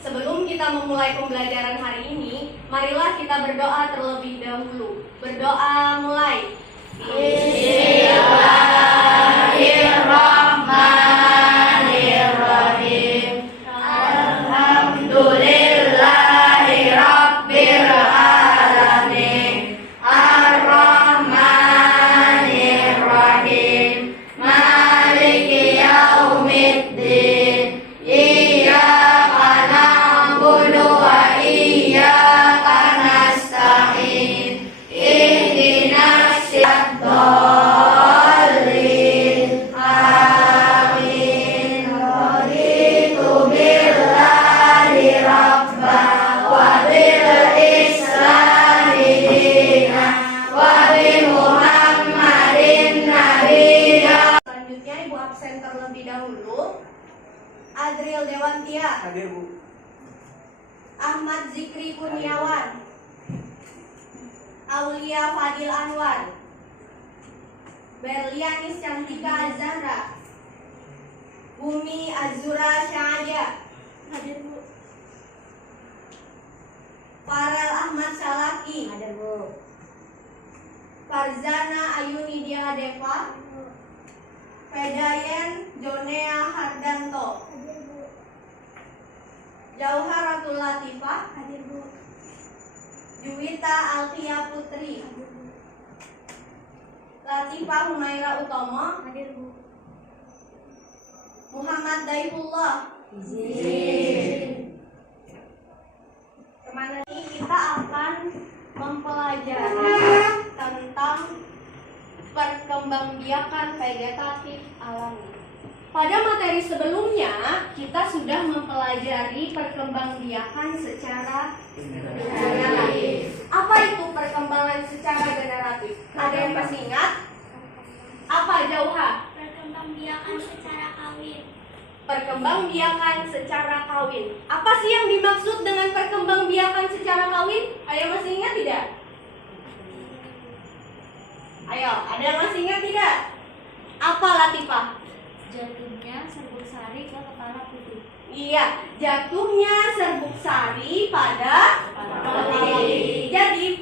Sebelum kita memulai pembelajaran hari ini, marilah kita berdoa terlebih dahulu. Berdoa mulai. Bismillahirrahmanirrahim. Alhamdulillahirabbil alamin. Ar-Rahmanirrahim. Maliki yaumiddin. Iyyaka na'budu wa iyyaka nasta'in. Ihdinas siratal-mustaqim. Amin. Raditu billahi rabban wa bil islami dinan wa bi Muhammadin nabiyya. Selanjutnya Ibu absen terlebih dahulu. Adril Dewantia. Hadir, Bu. Ahmad Zikri Kurniawan. Aulia Fadil Anwar. Berlianis Cantika Azahra. Bumi Azura Syahaya. Hadir, Bu. Farel Ahmad Salaki. Hadir, Bu. Farzana Ayuni Dia Deva. Fedayen Jonea Hardanto. Hadir, Bu. Jauharatul Latifah. Hadir, Bu. Juwita Alfia Putri. Latifah Humaira Utomo. Hadir, Bu. Muhammad Daifullah. Izin. Kemana ini kita akan mempelajari tentang perkembangbiakan vegetatif alami. Pada materi sebelumnya kita sudah mempelajari perkembangbiakan secara generatif. Apa itu perkembangan secara generatif? Ada yang masih ingat? Apa Jauha? Perkembangbiakan secara kawin. Perkembangbiakan secara kawin. Apa sih yang dimaksud dengan perkembangbiakan secara kawin? Ada yang masih ingat tidak? Ayo, ada yang masih ingat tidak? Apa Latifah? Jatuhnya serbuk sari ke kepala putih. Iya, jatuhnya serbuk sari pada kepala putih. Jadi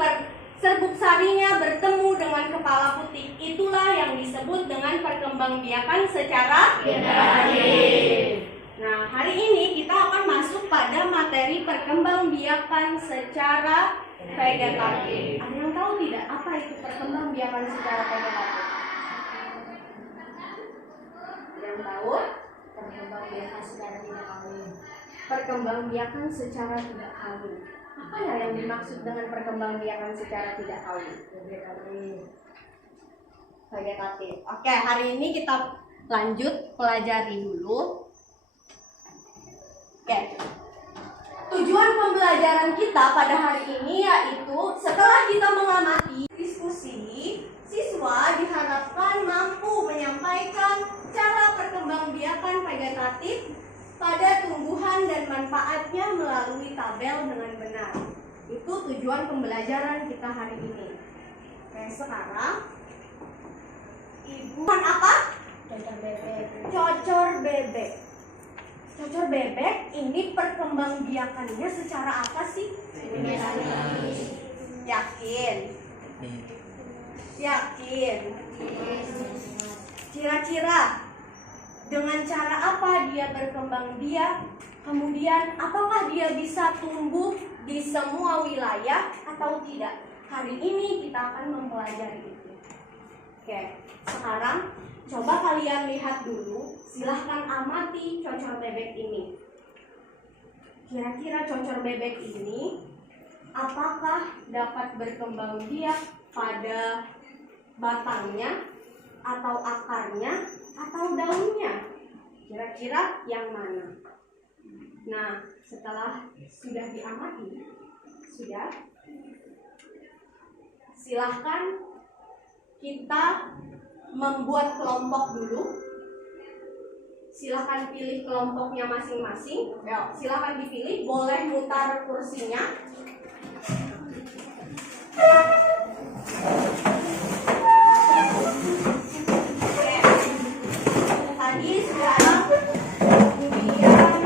serbuk sarinya bertemu dengan kepala putih. Itulah yang disebut dengan perkembangbiakan secara generatif. Nah, hari ini kita akan masuk pada materi perkembangbiakan secara vegetatif. Ada yang tahu tidak apa itu perkembangbiakan secara vegetatif? Yang tahu? Perkembangbiakan secara tidak kawin. Perkembangbiakan secara tidak kawin. Apa ya yang dimaksud dengan perkembangbiakan secara tidak kawin? Vegetatif. Oke, hari ini kita lanjut pelajari dulu. Oke. Tujuan pembelajaran kita pada hari ini yaitu setelah kita mengamati diskusi, siswa diharapkan mampu menyampaikan cara perkembangbiakan vegetatif pada tumbuhan dan manfaatnya melalui tabel dengan benar. Itu tujuan pembelajaran kita hari ini. Oke, sekarang Ibu apa? Cocor bebek. Cocor bebek. Cocor bebek ini perkembangbiakannya secara apa sih? Yakin? Yakin? Kira-kira dengan cara apa dia berkembang biak? Kemudian apakah dia bisa tumbuh di semua wilayah atau tidak? Hari ini kita akan mempelajari itu. Oke, sekarang coba kalian lihat dulu. Silahkan amati cocor bebek ini. Kira-kira cocor bebek ini apakah dapat berkembang biak pada batangnya atau akarnya atau daunnya? Kira-kira yang mana? Nah, setelah sudah diamati, silahkan kita membuat kelompok dulu. Silahkan pilih kelompoknya masing-masing. Silahkan dipilih, boleh mutar kursinya. Tadi sudah ada kemudian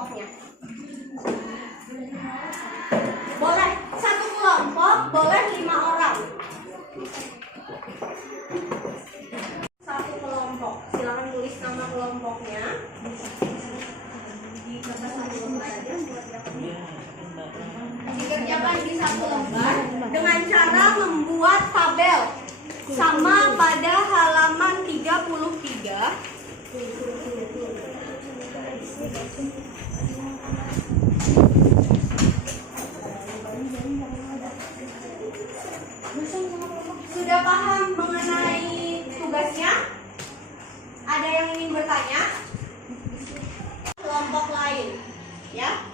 kelompoknya. Boleh satu kelompok, boleh 5 orang. Satu kelompok, silakan tulis nama kelompoknya. Dikerjakan di satu lembar dengan cara membuat tabel sama pada halaman 33. Sudah paham mengenai tugasnya? Ada yang ingin bertanya? Kelompok lain, ya.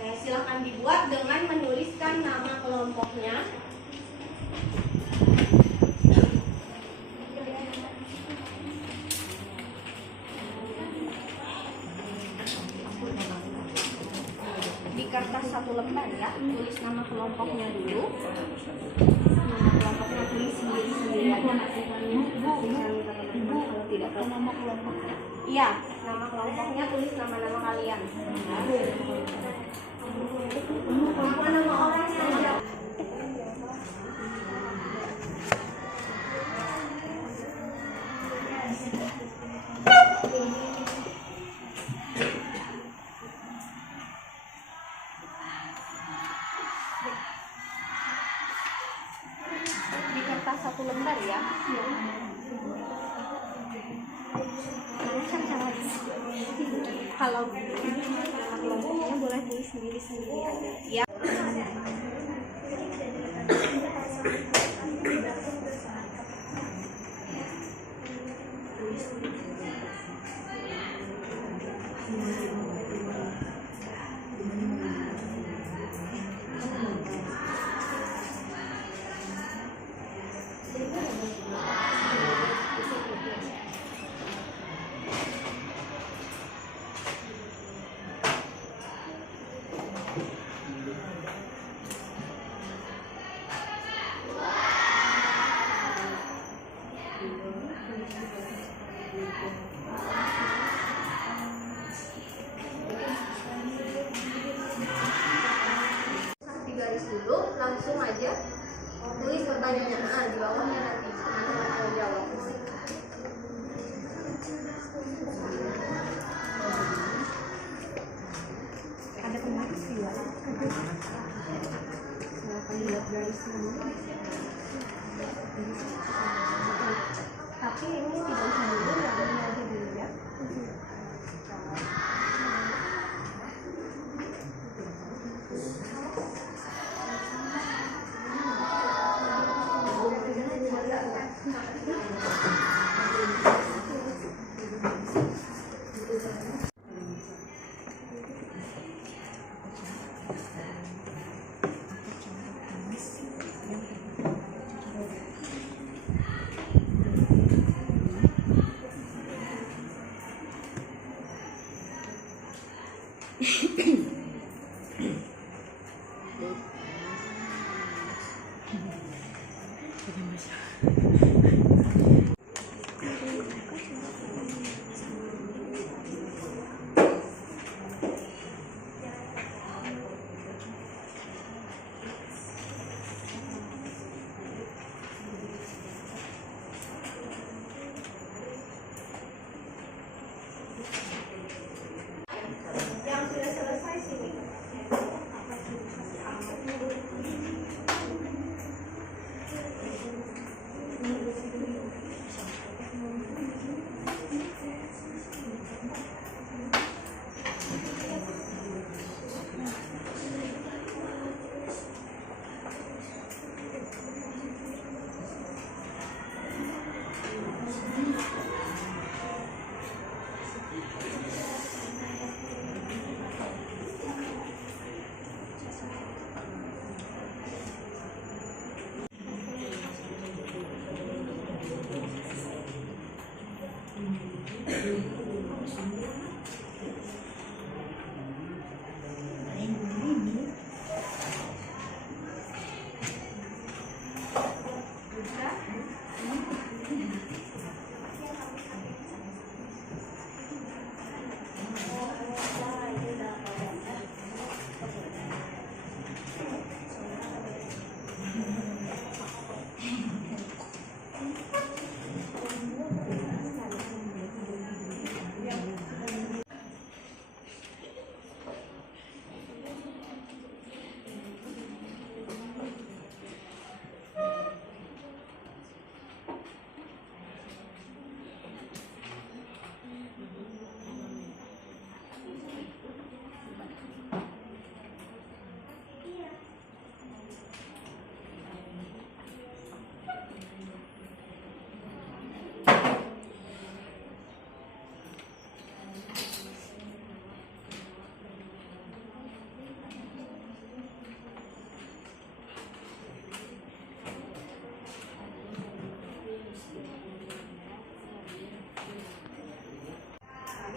Nah, silakan dibuat dengan menuliskan nama kelompoknya. Di kertas satu lembar ya, tulis nama kelompoknya dulu. Nama kelompoknya tulis sendiri-sendiri aja. Kalau tidak tahu nama kelompoknya. Iya, nama kelompoknya tulis nama-nama kalian. Nama orangnya aja. Di kertas satu lembar ya. Kalau kelompoknya boleh tulis sendiri-sendiri aja. Ya. Dulu langsung aja tulis pertanyaan di bawahnya nanti akan jawab. Ada pemanis ya? Silakan lihat garis dulu. Tapi ini tidak usah dulu, ya ini aja dulu ya.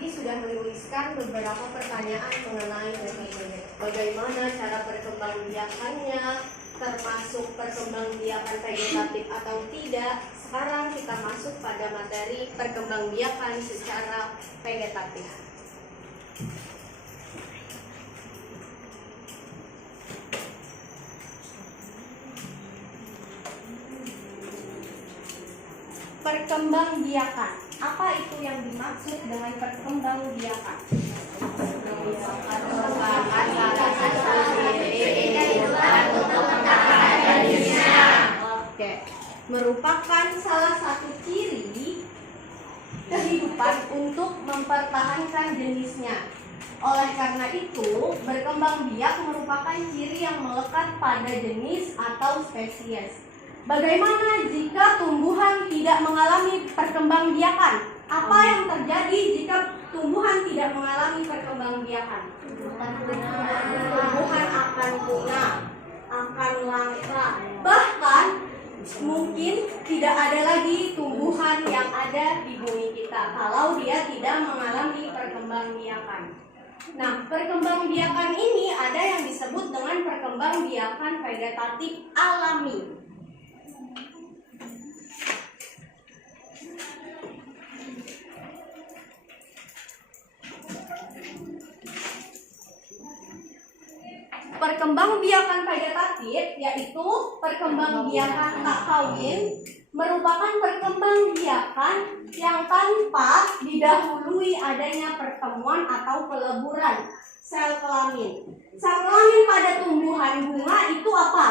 tadi sudah menuliskan beberapa pertanyaan mengenai metode. Bagaimana cara perkembangbiakannya, termasuk perkembangbiakan vegetatif atau tidak. Sekarang kita masuk pada materi perkembangbiakan secara vegetatif. Perkembangbiakan. Apa itu yang dimaksud dengan perkembangbiakan? Oke, merupakan salah satu ciri kehidupan untuk mempertahankan jenisnya. Oleh karena itu, berkembang biak merupakan ciri yang melekat pada jenis atau spesies. Bagaimana jika tumbuhan tidak mengalami perkembangbiakan? Apa yang terjadi jika tumbuhan tidak mengalami perkembangbiakan? Tumbuhan akan punah, akan langka, bahkan mungkin tidak ada lagi tumbuhan yang ada di bumi kita kalau dia tidak mengalami perkembangbiakan. Nah, perkembangbiakan ini ada yang disebut dengan perkembangbiakan vegetatif alami. Perkembangbiakan vegetatif yaitu perkembangbiakan tak kawin, merupakan perkembangbiakan yang tanpa didahului adanya pertemuan atau peleburan sel kelamin. Sel kelamin pada tumbuhan bunga itu apa?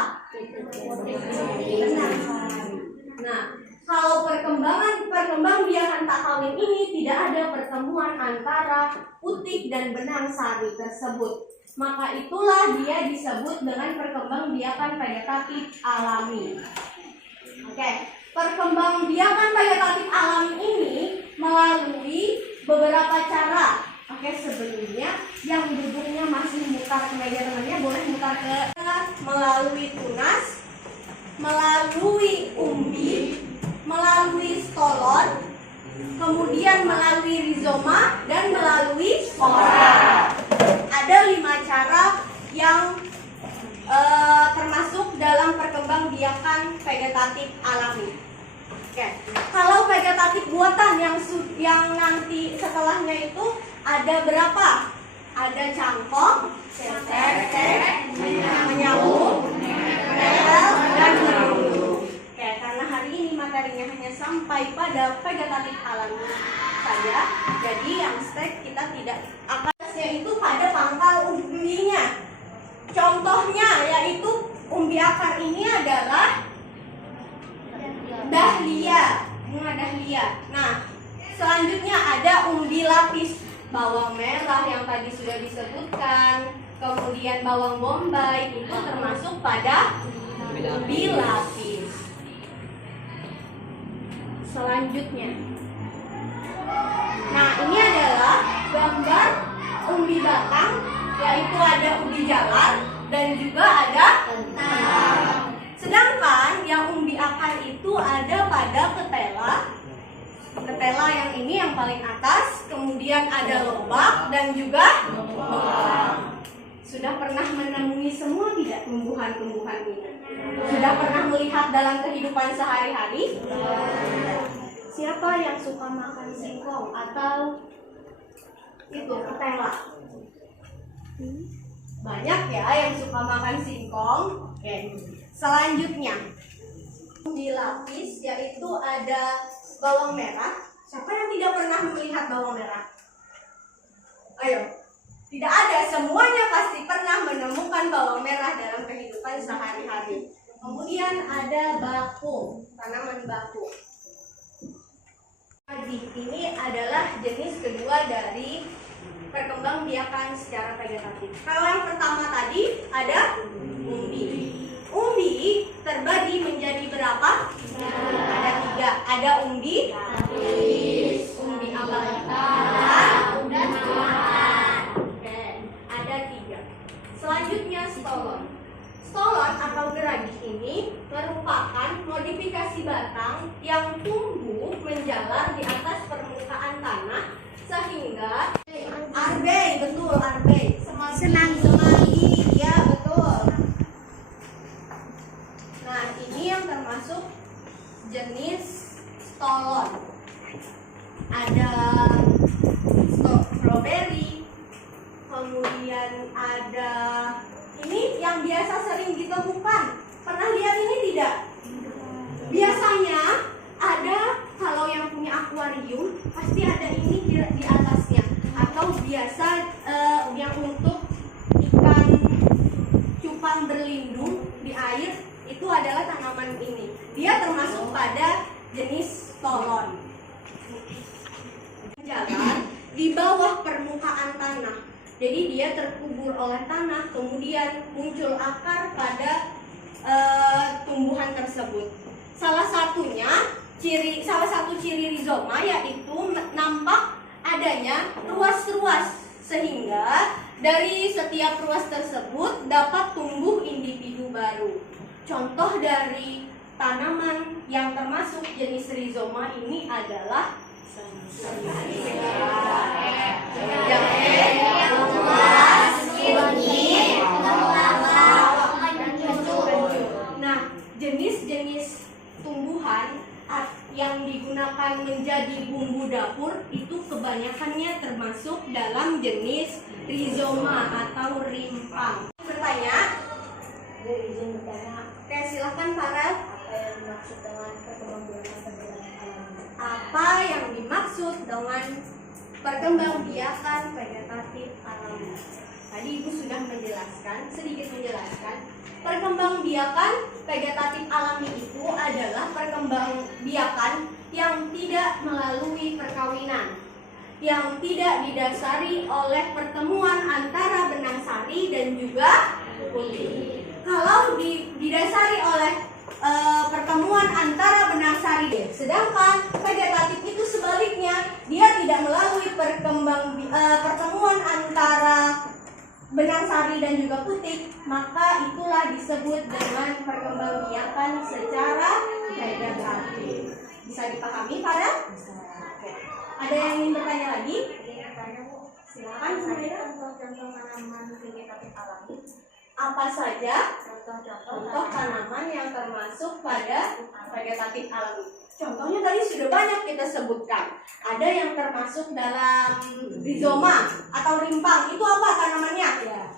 Nah, kalau perkembangbiakan tak kawin ini tidak ada pertemuan antara putik dan benang sari tersebut, maka itulah dia disebut dengan perkembangbiakan vegetatif alami. Oke, perkembangbiakan vegetatif alami ini melalui beberapa cara. Oke, sebelumnya yang duduknya masih mutar ke meja temannya boleh mutar ke melalui tunas, melalui umbi, melalui stolon, kemudian melalui rizoma dan melalui spora. Ada 5 cara yang termasuk dalam perkembangbiakan vegetatif alami. Oke, kalau vegetatif buatan yang nanti setelahnya itu ada berapa? Ada cangkok, sesek, menyambung, menempel, dan beruntung. Oke, karena hari ini materinya hanya sampai pada vegetatif alami saja, jadi yang stek kita tidak akan, yaitu pada pangkal umbinya. Contohnya yaitu umbi akar ini adalah dahlia, bunga dahlia. Nah, selanjutnya ada umbi lapis, bawang merah yang tadi sudah disebutkan, kemudian bawang bombay itu termasuk pada umbi lapis. Selanjutnya, nah ini adalah gambar umbi batang, yaitu ada umbi jalar dan juga ada kentang. Sedangkan yang umbi akar itu ada pada ketela. Ketela yang ini yang paling atas, kemudian ada lobak dan juga bengkoang. Sudah pernah menemui semua tidak tumbuhan-tumbuhan ini? Sudah pernah melihat dalam kehidupan sehari-hari? Siapa yang suka makan singkong atau itu ketela? Banyak ya yang suka makan singkong. Oke. Selanjutnya di lapis yaitu ada bawang merah. Siapa yang tidak pernah melihat bawang merah? Ayo. Tidak ada, semuanya pasti pernah menemukan bawang merah dalam kehidupan sehari-hari. Kemudian ada bakung, tanaman bakung. Ini adalah jenis kedua dari perkembangbiakan secara vegetatif. Kalau yang pertama tadi ada umbi. Umbi terbagi menjadi berapa? Ada 3. Ada umbi lapis, umbi abal hitam, dan oke, ada 3. Selanjutnya stolon. Stolon atau gerabih ini merupakan modifikasi batang yang tumbuh menjalar di atas permukaan tanah sehingga Arbei, betul, arbei. Semanggi, ya betul. Nah, ini yang termasuk jenis stolon. Ada strawberry, kemudian ada ini yang biasa sering ditemukan. Pernah lihat ini tidak? Biasanya ada, kalau yang punya akuarium pasti ada ini di atasnya, atau biasa yang untuk ikan cupang berlindung di air itu adalah tanaman ini. Dia termasuk pada jenis stolon. Jalan di bawah permukaan tanah, jadi dia terkubur oleh tanah, kemudian muncul akar pada tumbuhan tersebut. Salah satu ciri rizoma yaitu nampak adanya ruas-ruas, sehingga dari setiap ruas tersebut dapat tumbuh individu baru. Contoh dari tanaman yang termasuk jenis rizoma ini adalah nah, jenis-jenis tumbuhan yang digunakan menjadi bumbu dapur itu kebanyakannya termasuk dalam jenis rizoma atau rimpang. Bertanya? Oke, silahkan Farel. Apa yang dimaksud dengan perkembangbiakan vegetatif alami? Tadi Ibu sudah sedikit menjelaskan. Perkembangbiakan vegetatif alami itu adalah perkembangbiakan yang tidak melalui perkawinan, yang tidak didasari oleh pertemuan antara benang sari dan juga putih. Kalau didasari oleh pertemuan antara benang sari, sedangkan vegetatif itu sebaliknya, dia tidak melalui pertemuan antara benang sari dan juga putih, maka itulah disebut dengan perkembangbiakan secara vegetatif. Bisa dipahami, Farel? Oke. Ada yang ingin bertanya lagi? Silakan, saya. Contoh tanaman vegetatif alami. Apa saja contoh tanaman yang termasuk pada vegetatif alami? Contohnya tadi sudah banyak kita sebutkan. Ada yang termasuk dalam rizoma atau rimpang. Itu apa tanamannya?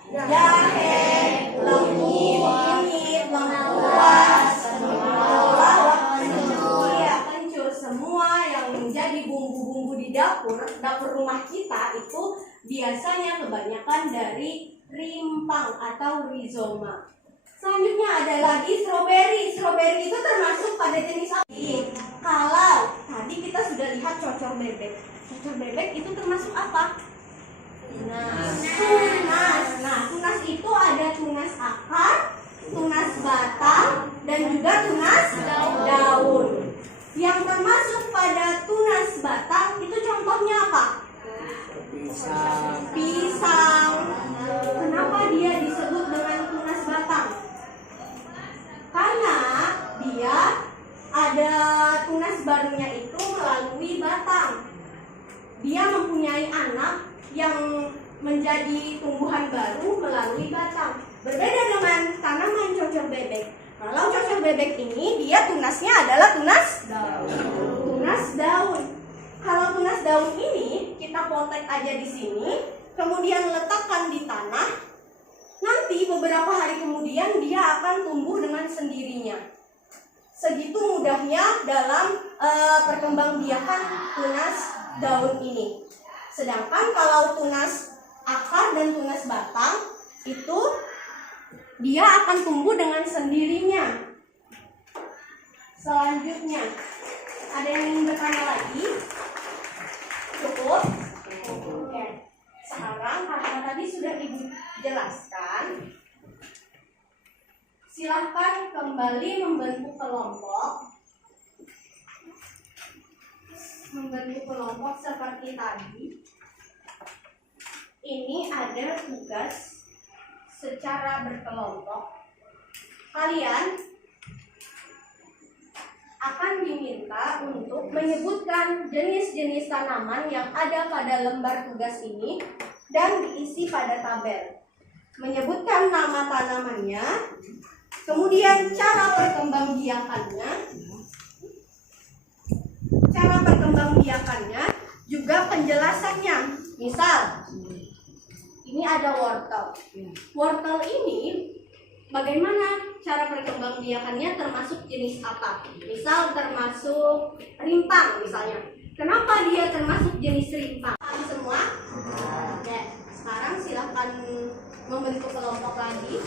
Jahe, lembu, kunyit, lengkuas, kencur. Semua yang menjadi bumbu-bumbu di dapur rumah kita itu biasanya kebanyakan dari rimpang atau rizoma. Selanjutnya ada lagi strawberry. Strawberry itu termasuk pada jenis apa? Kalau tadi kita sudah lihat cocor bebek. Cocor bebek itu termasuk apa? Tunas. Nah, tunas itu ada tunas akar, tunas batang, dan juga tunas daun. Yang termasuk pada tunas batang itu contohnya apa? Pisang. Kenapa dia disebut dengan tunas batang? Karena dia ada tunas barunya itu melalui batang. Dia mempunyai anak yang menjadi tumbuhan baru melalui batang. Berbeda dengan tanaman cocor bebek. Kalau cocor bebek ini dia tunasnya adalah tunas daun. Kalau tunas daun ini kita potek aja di sini, kemudian letakkan di tanah. Nanti beberapa hari kemudian dia akan tumbuh dengan sendirinya. Segitu mudahnya dalam perkembangbiakan tunas daun ini. Sedangkan kalau tunas akar dan tunas batang itu dia akan tumbuh dengan sendirinya. Selanjutnya, ada yang ingin bertanya lagi? Cukup? Oke. Sekarang karena tadi sudah Ibu jelaskan, silahkan kembali membentuk kelompok. Membentuk kelompok seperti tadi. Ini ada tugas secara berkelompok. Kalian akan diminta untuk menyebutkan jenis-jenis tanaman yang ada pada lembar tugas ini dan diisi pada tabel. Menyebutkan nama tanamannya, kemudian cara perkembangbiakannya, juga penjelasannya. Misal, ini ada wortel. Wortel ini bagaimana cara perkembangbiakannya, termasuk jenis apa? Misal termasuk rimpang misalnya. Kenapa dia termasuk jenis rimpang? Semua? Oke, sekarang silakan membentuk kelompok lagi.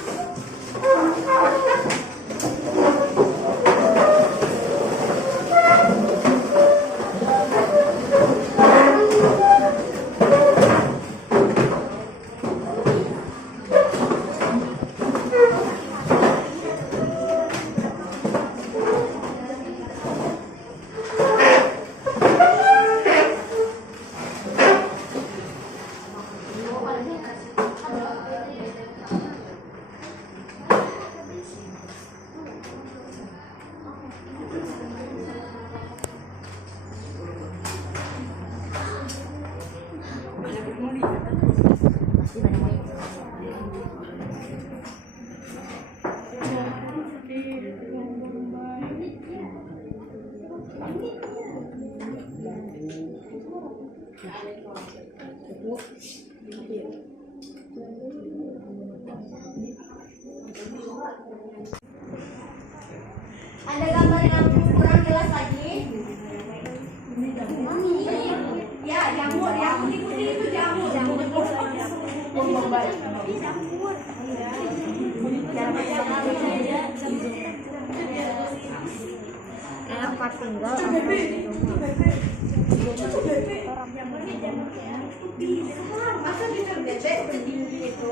Ada gambar yang kurang jelas lagi? Ya, jamur. Yang putih-putih itu jamur. Masa bisa bebek setinggi itu?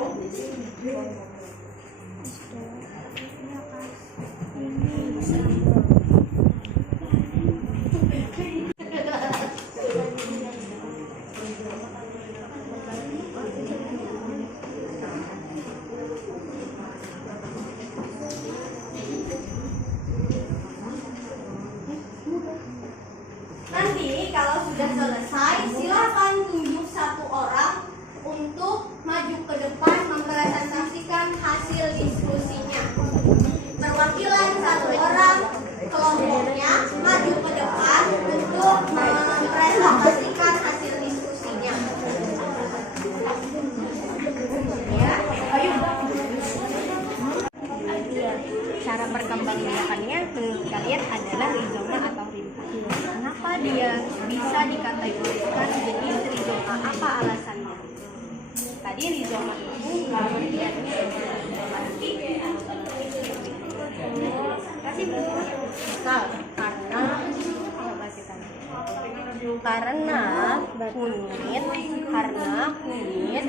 Nanti kalau sudah selesai, silakan tunjuk satu orang untuk maju ke depan mempresentasikan hasil diskusinya. Perwakilan satu orang kelompoknya maju ke depan untuk mempresentasikan hasil diskusinya. Ya, ayo. Cara perkembangbiakannya menurut kalian adalah rizoma atau rimpang. Kenapa dia bisa dikategorikan jenis rizoma? Apa alasannya? Tadi rizoma itu bagiannya kasih Bu. Karena kunyit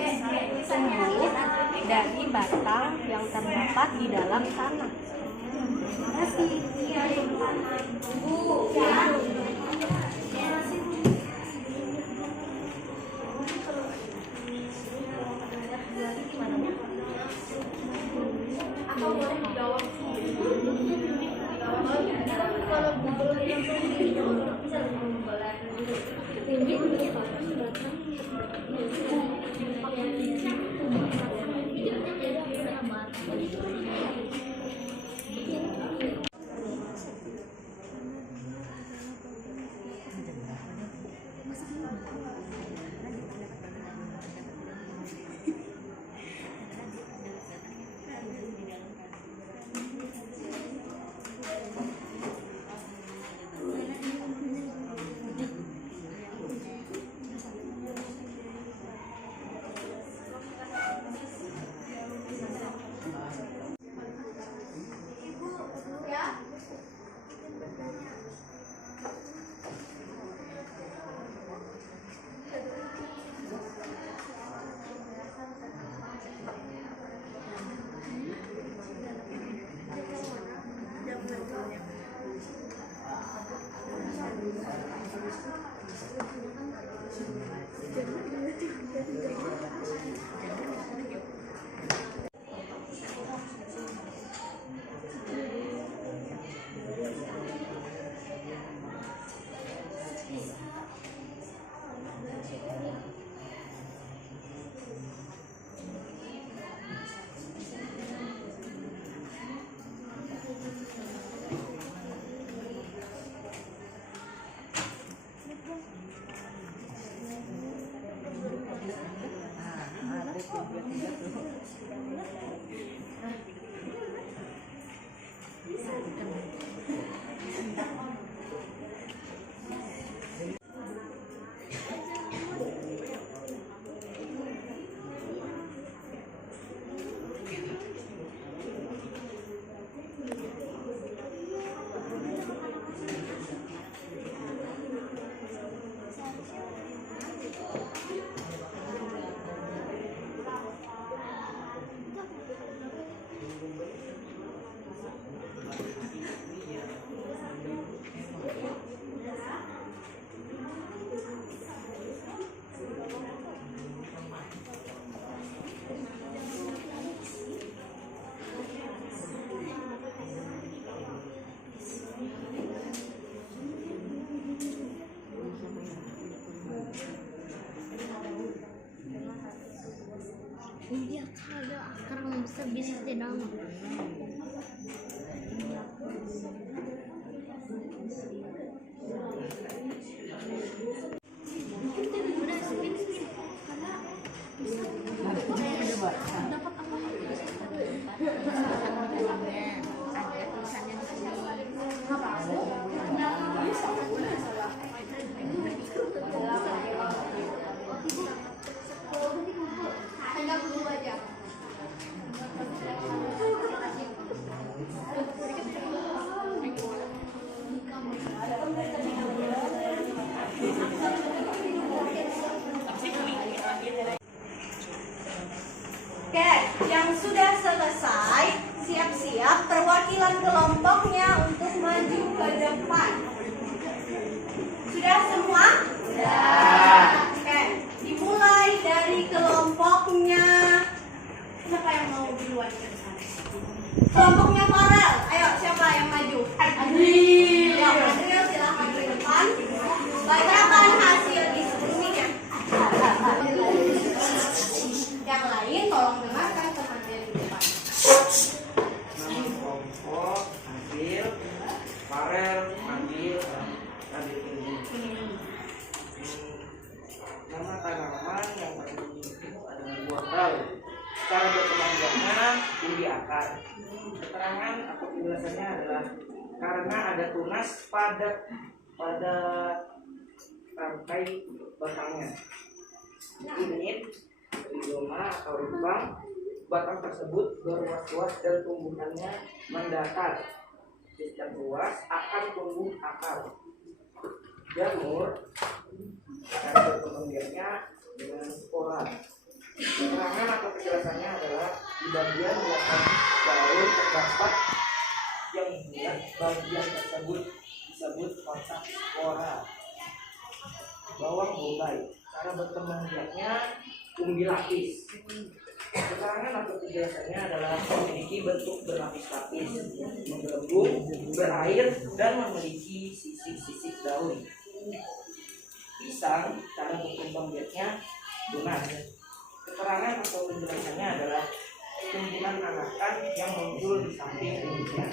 dari batang yang terdapat di dalam tanah. Dia ada akar yang besar bisa tidak mau. Udah spin karena dapat apa? Ada tulisannya di sini. Anggap dulu aja. Oke, yang sudah selesai, siap-siap perwakilan kelompoknya untuk maju ke depan. Sudah semua? Sudah. Oke, dimulai dari kelompoknya. Siapa yang mau duluan ke depan? Kelompoknya Farel. Ayo, siapa yang maju? Adril. Ya, Adril silahkan ke depan. Bacakan hasil diskusinya. Yang lain tolong dengarkan teman-teman di depan. Nama kelompok Adil, Farel, Adil, dan Adil. Nama tanaman yang paling adalah buah bau. Cara berkembang biaknya tinggi akar. Keterangan atau penjelasannya adalah karena ada tunas pada rantai batangnya. Unit rizoma atau ribang, batang tersebut berluas-luas dan tumbuhannya mendatar. Setiap luas akan tumbuh akar. Jamur cara berkembang biaknya dengan spora. Keterangan atau penjelasannya adalah di bagian belakang daun terdapat yang bulat, bagian tersebut disebut kotak spora. Bawang bombay, cara berkembang biaknya umbi lapis. Keterangan atau penjelasannya adalah memiliki bentuk berlapis-lapis, menggelembung, berair, dan memiliki sisik-sisik daun. Pisang, cara berkembang biaknya tunas. Keterangan atau penjelasannya adalah tumbuhan anakan yang muncul di samping daunnya.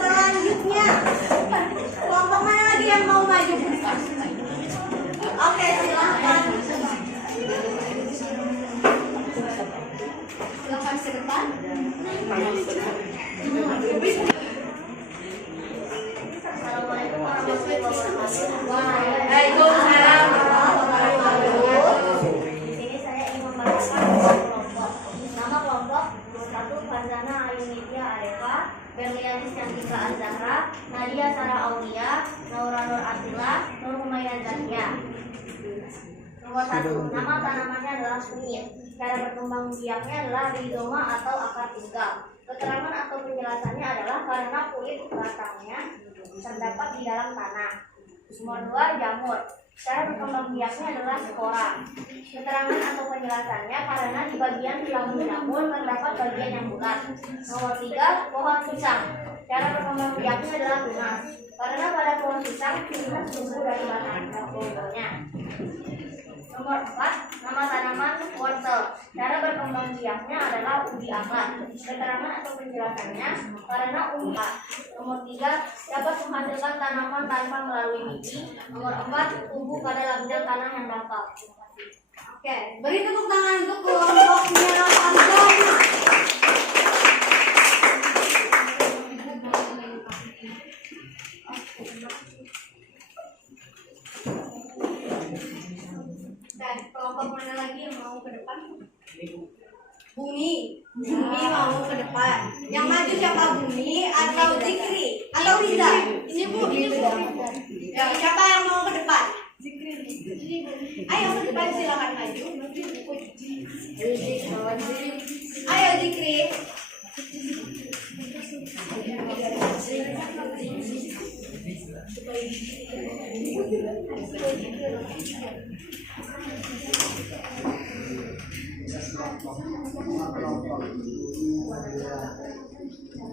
Selanjutnya, kelompok mana lagi yang mau maju? Oke, silahkan. Silahkan ke depan. Assalamualaikum warahmatullahi wabarakatuh. Waalaikumsalam warahmatullahi wabarakatuh. Di sini saya ingin membacakan kelompok. Nama kelompok 1 Farzana Ayunidia Arefa, Berlianis Cantika Azahra, Nadia Sarah Aulia, Naura Nur Atila, Nur Humayra Zakia. Nomor 1, nama tanamannya adalah kunyit. Cara berkembang biaknya adalah rizoma atau akar tunggal. Keterangan atau penjelasannya adalah karena kulit batangnya terdapat di dalam tanah. Nomor 2, jamur. Cara berkembang biaknya adalah spora. Keterangan atau penjelasannya karena di bagian lambung jamur terdapat bagian yang bulat. Nomor 3, pohon pisang. Cara berkembang biaknya adalah tunas. Karena pada pohon pisang tunas tumbuh dari batang pokoknya. Nomor 4, nama tanaman wortel. Cara berkembang biaknya adalah uji akar. Keterangan atau penjelasannya karena unggah. Nomor 3, dapat menghasilkan tanaman tanpa melalui biji. Nomor 4, tumbuh pada lapisan tanah yang dangkal. Oke, beri tepuk tangan untuk kelompoknya Anjana. Dan kelompok mana lagi yang mau ke depan? Bumi mau ke depan. Yang maju siapa, Bumi atau Zikri atau Riza? Ini Bu. Ya, siapa yang mau ke depan? Ayo ke depan, silakan maju. Ayo Zikri.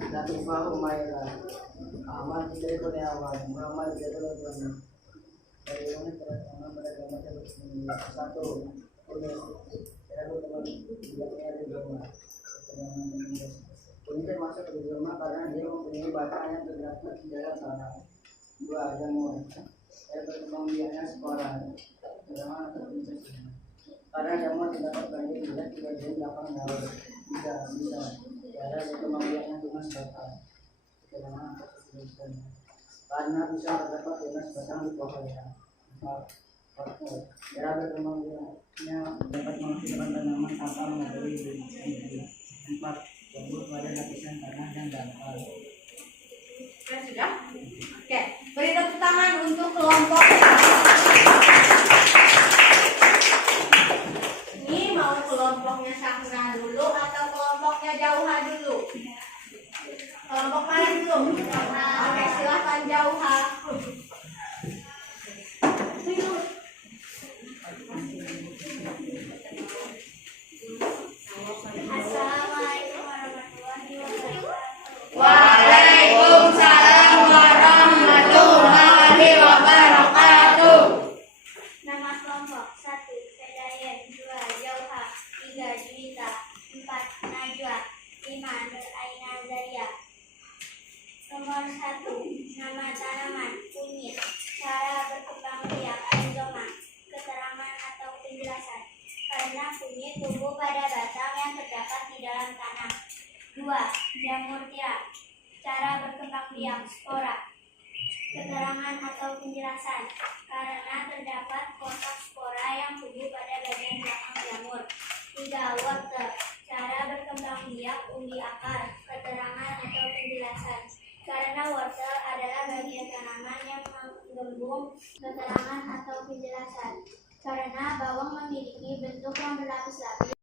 Latifah Umairah Ahmad dari Kurniawan Muhammad Jadul Adwana dari unit pertama beragama satu unit teman-teman rizoma. Unit masuk ke rizoma karena dia mempunyai batang yang terdapat di dalam tanah. Dua, jamur berkembang biaknya spora bagaimana terpisah karena jamur terdapat banyak tidak di belakang daun. Bisa cara berkembang biaknya tunas batang bagaimana terpisah karena bisa terdapat tunas batang di pohonnya. Cara berkembang biaknya dapat menghasilkan tanaman tanpa melalui biji. 4, tumbuh pada lapisan tanah yang dangkal. Sudah? Oke, beri tepuk tangan untuk kelompok. Ini mau kelompoknya Syahna dulu atau kelompoknya Jauha dulu? Kelompok mana dulu? Oke, silakan Jauha. Assalamualaikum warahmatullahi wabarakatuh. Waalaikumsalam warahmatullahi wabarakatuh. Nama kelompok 1, Fedayen. 2, Jauha. 3, Juwita. 4, Najwa. 5, Nur Aina Zaria. Nomor 1, nama tanaman kunyit. Cara berkembang biak rizoma. Keterangan atau penjelasan. Karena kunyit tumbuh pada batang yang terdapat di dalam tanah. 2, jamur tiram. Cara berkembang biak spora. Keterangan atau penjelasan. Karena terdapat kotak spora yang tumbuh pada bagian belakang jamur. 3, wortel. Cara berkembang biak umbi akar. Keterangan atau penjelasan. Karena wortel adalah bagian tanaman yang menggembung. Keterangan atau penjelasan. Karena bawang memiliki bentuk yang berlapis-lapis.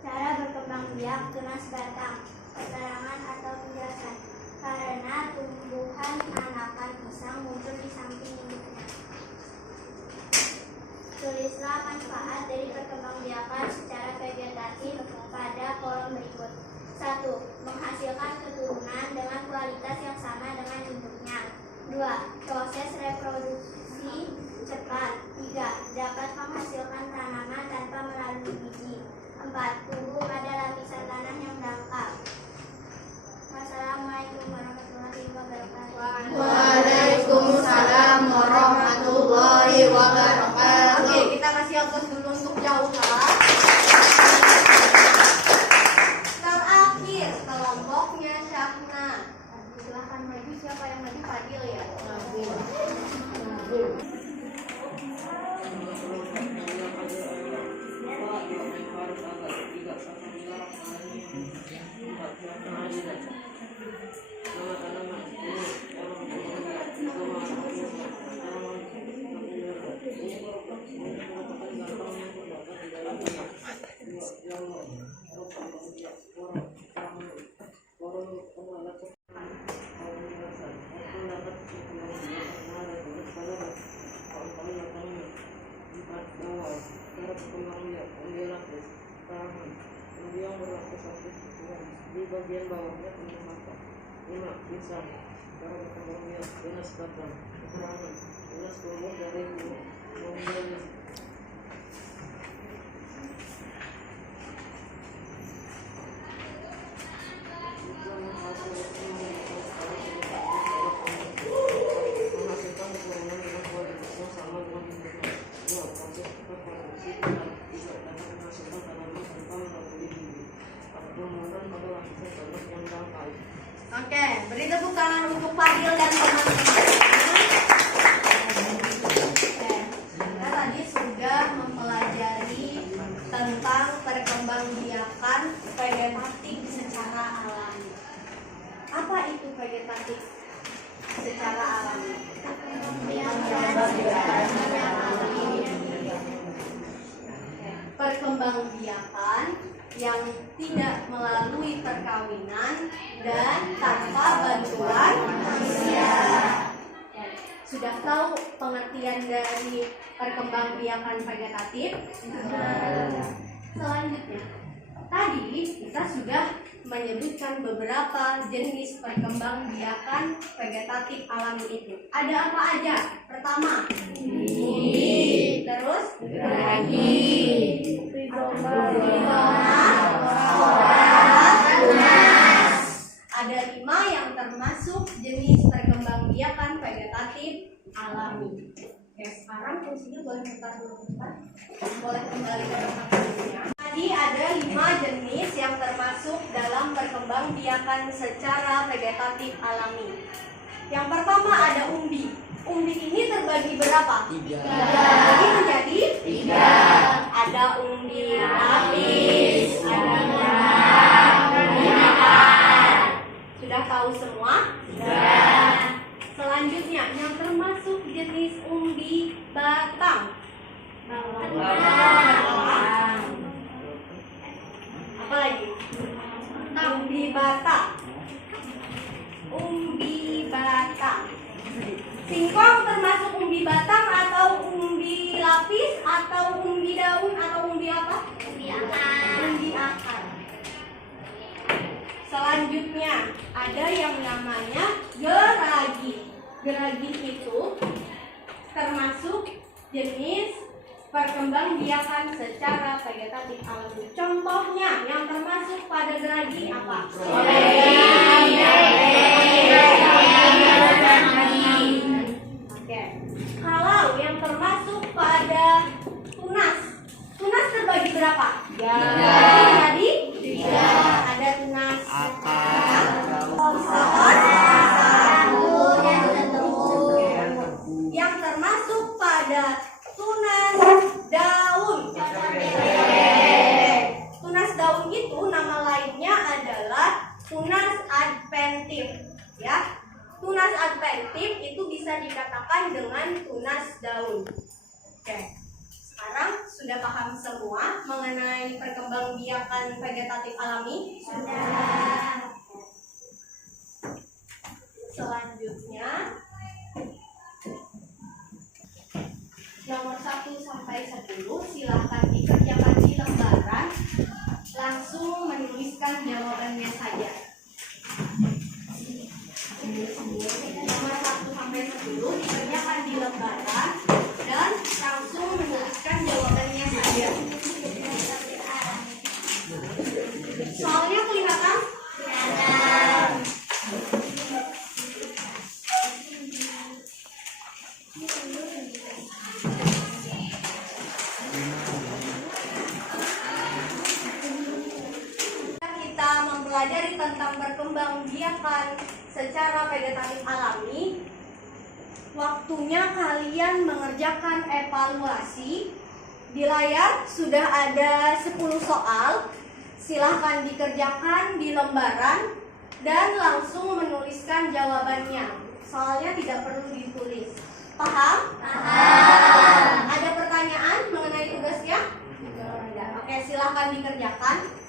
Cara berkembang biak tunas batang. Keterangan atau penjelasan. Karena tumbuhan anakan pisang muncul di samping induknya. Tulislah manfaat dari perkembangbiakan secara vegetatif pada kolom berikut. 1. Menghasilkan keturunan dengan kualitas yang sama dengan induknya. 2. Proses reproduksi cepat. 3. Dapat menghasilkan tanaman tanpa melalui biji. 4. Tumbuh pada lapisan tanah yang dangkal. Wassalamualaikum warahmatullahi wabarakatuh. Waalaikumsalam warahmatullahi wabarakatuh. Oke, kita kasih ongkos dulu untuk Jauha. Terakhir kelompoknya Syahna. Silahkan maju, siapa yang maju? Fadil ya. Di bagian bawahnya punya mata. 5. Pisang. Cara berkembang biak tunas batang. Keterangan tunas tumbuh dari bumbunya. pengertian dari perkembangbiakan vegetatif? Selanjutnya, tadi kita sudah menyebutkan beberapa jenis perkembangbiakan vegetatif alami itu. Ada apa aja? Pertama, terus ada 5 yang termasuk jenis perkembangbiakan vegetatif alami. Oke, sekarang fungsinya boleh putar dulu Ustaz. Boleh kembali ke tempat semula. Tadi ada 5 jenis yang termasuk dalam perkembangbiakan secara vegetatif alami. Yang pertama ada umbi. Umbi ini terbagi berapa? 3. Jadi menjadi 3. Ada umbi lapis, ada umbi akar. Sudah tahu semua? Sudah. Selanjutnya yang termasuk jenis umbi batang. Apa lagi? Umbi batang. Umbi batang. Singkong termasuk umbi batang atau umbi lapis atau umbi daun atau umbi apa? Umbi akar. Umbi akar. Selanjutnya ada yang namanya geragi. Geragi itu termasuk jenis perkembangbiakan secara vegetatif alami. Contohnya yang termasuk pada geragi apa? Oke. Kalau yang termasuk pada tunas, tunas terbagi berapa? 3. Tadi 3. Ada tunas akar, yang termasuk pada tunas daun. Tunas daun itu nama lainnya adalah tunas adventif, ya. Tunas adventif itu bisa dikatakan dengan tunas daun. Oke. Sekarang sudah paham semua mengenai perkembangbiakan vegetatif alami? Sudah. Selanjutnya nomor 1 sampai 10 silahkan dikerjakan di lembaran, langsung menuliskan jawabannya saja. Nomor 1 sampai 10 dikerjakan di lembaran dan langsung menuliskan jawabannya saja. Soalnya kelihatan? Kelihatan. Kita mempelajari tentang perkembangbiakan secara vegetatif alami. Waktunya kalian mengerjakan evaluasi. Di layar sudah ada 10 soal. Silahkan dikerjakan di lembaran dan langsung menuliskan jawabannya. Soalnya tidak perlu ditulis. Paham? Paham. Ada pertanyaan mengenai tugasnya? Tidak. Oke, silahkan dikerjakan.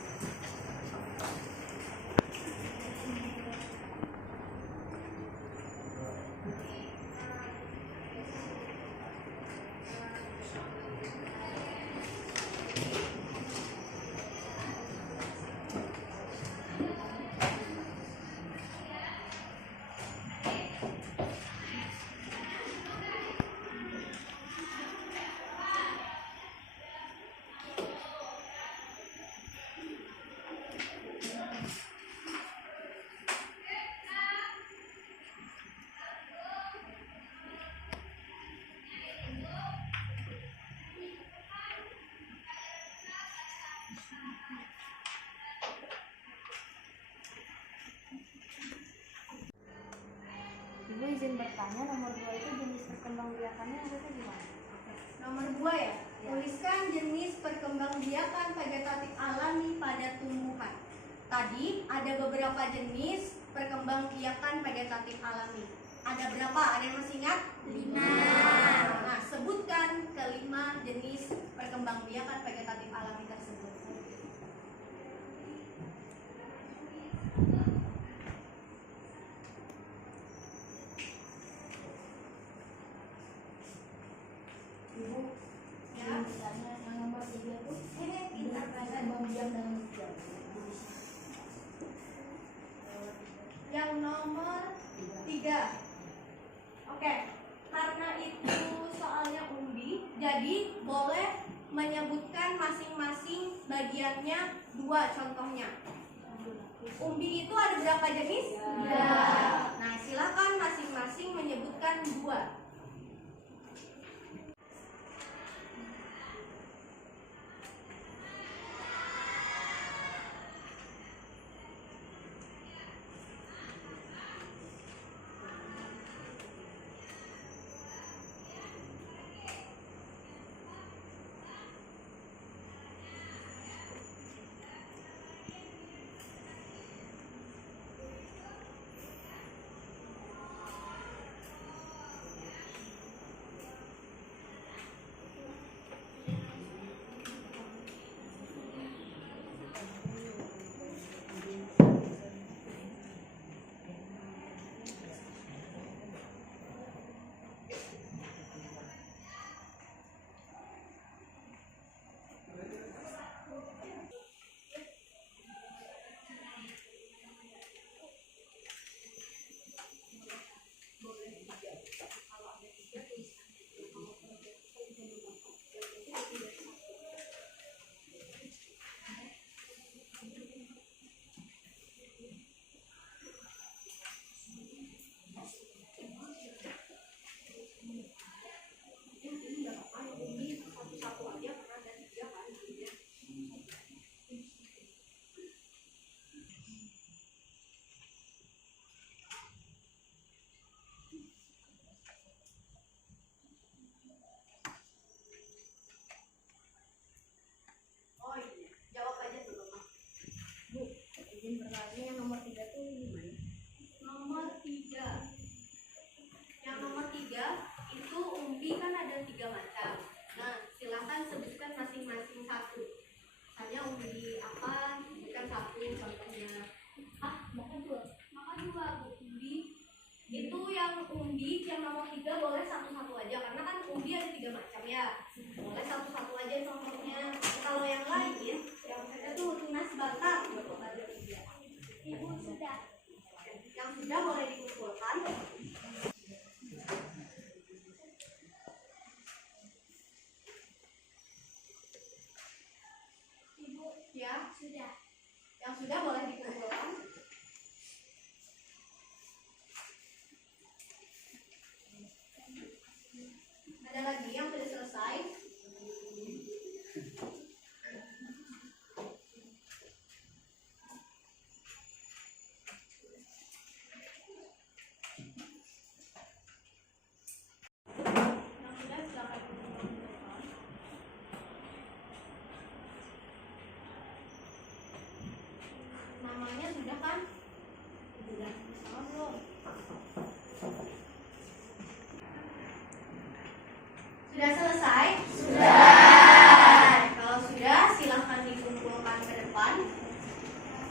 Ibu izin bertanya, nomor 2 itu jenis perkembangbiakannya maksudnya gimana? Nomor 2 ya. Tuliskan jenis perkembangbiakan vegetatif alami pada tumbuhan. Tadi ada beberapa jenis perkembangbiakan vegetatif alami. Ada berapa? Ada yang masih ingat? 5. Nah, sebutkan kelima jenis perkembangbiakan vegetatif alami tersebut. Jadi boleh menyebutkan masing-masing bagiannya 2 contohnya. Umbi itu ada berapa jenis? 3. Nah, silakan masing-masing menyebutkan 2. Yang nomor 3 tuh gimana? Nomor 3. Yang nomor 3 itu umbi kan ada 3 macam. Nah, silakan sebutkan masing-masing 1. Misalnya umbi apa? Sebutkan 1 contohnya. Makan 2. Maka 2 umbi. Itu yang umbi yang nomor 3 boleh satu-satu aja karena kan umbi ada 3 macam ya. Boleh satu-satu aja contohnya. Kalau yang lain, yang saya tuh tunas batak ada 3. Ibu sudah. Yang sudah boleh dikumpulkan. Ibu Ya, sudah. yang sudah boleh dikumpulkan. Ada lagi yang sudah selesai? Yang sudah silakan dikumpulkan. Namanya sudah kan? Sudah. Sama belum? Sudah selesai? Sudah. Kalau sudah, silahkan dikumpulkan ke depan.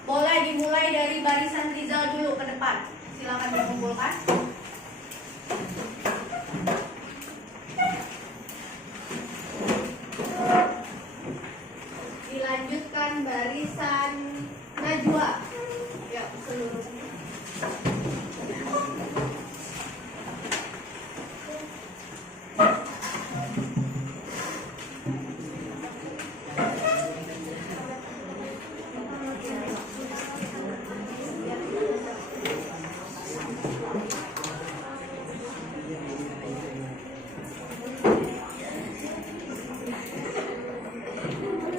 Boleh dimulai dari barisan Rizal dulu ke depan. Silahkan dikumpulkan. Dilanjutkan barisan Najwa. Ya, seluruhnya.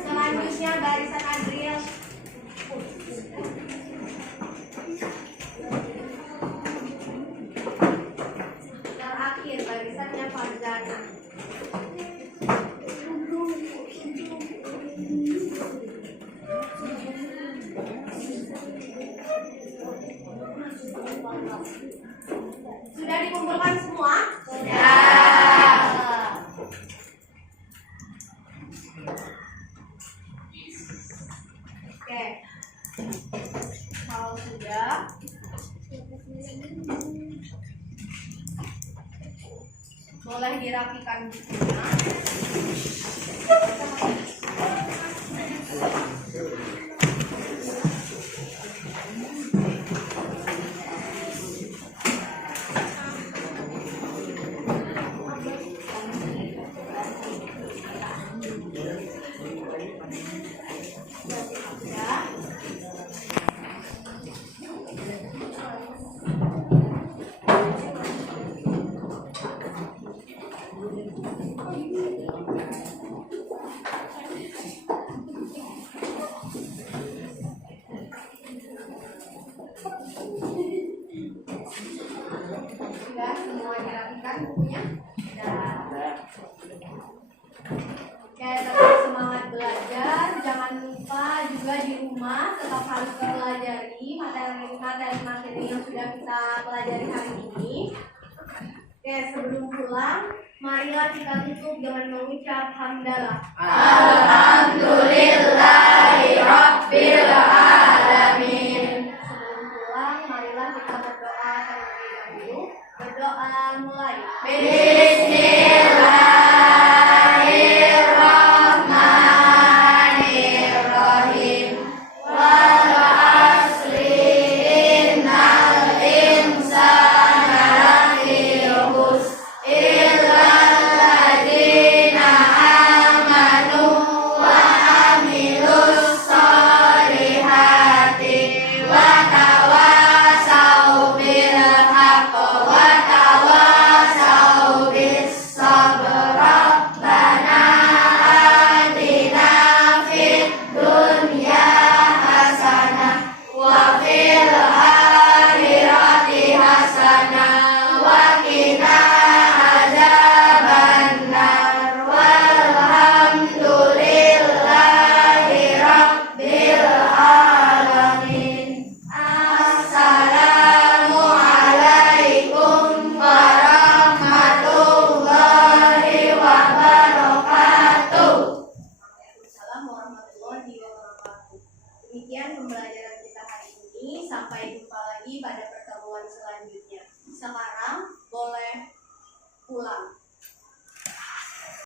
Selanjutnya barisan Adriel. Terakhir barisannya Farzana. Sudah dikumpulkan semua? Sudah. Oke. Kalau sudah, boleh dirapikan bukunya. kan bukunya? Udah. Oke, tetap semangat belajar. Jangan lupa juga di rumah tetap harus pelajari materi-materi yang sudah kita pelajari hari ini. Oke, sebelum pulang, marilah kita tutup dengan mengucap hamdalah. Alhamdulillahirabbil alamin. Sebelum pulang, marilah kita berdoa terlebih dahulu. Berdoa mulai. Bismillahirrahmanirrahim. Wal asri innal insana lafi khusr illal ladzina amanu wa amilus solihati wa tawasau bil haqq wa tawasau bis sabr. Rabbana atina fid dunya hasanah wa fil akhirati hasanah wa qina adzabannar. Walhamdulillahi rabbil alamin. Assalamualaikum warahmatullahi wabarakatuh. Waalaikumsalam warahmatullahi wabarakatuh. Demikian pembelajaran kita hari ini. Sampai jumpa lagi pada pertemuan selanjutnya. Sekarang